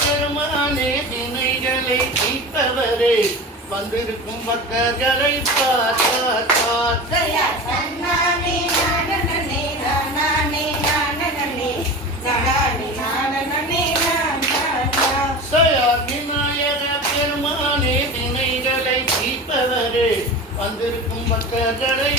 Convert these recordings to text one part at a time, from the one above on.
பெருமானே தினைகளை தீர்ப்பவரே வந்திருக்கும் பக்தர்களை விநாயக பெருமானே தினைகளை தீர்ப்பவரே வந்திருக்கும் பக்தர்களை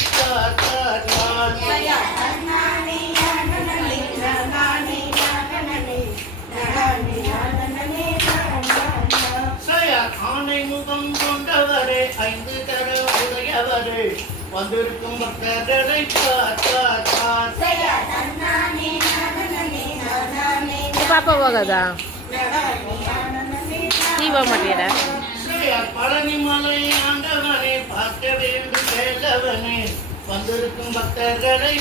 ஆனை முகம் கொண்டவரே ஐந்து கர உடையவரே வந்திருக்கும் பக்தர்களை பாப்பா போகாதா நீ போக மாட்டியடா பழனிமலை ஆண்டவனே பார்க்க வேண்டும் வேலவனே வந்திருக்கும் பக்தர்களை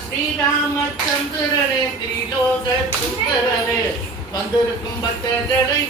ஸ்ரீராமச்சந்திரனே திரிலோக சுந்தரனே வந்திருக்கும் பக்தர்களை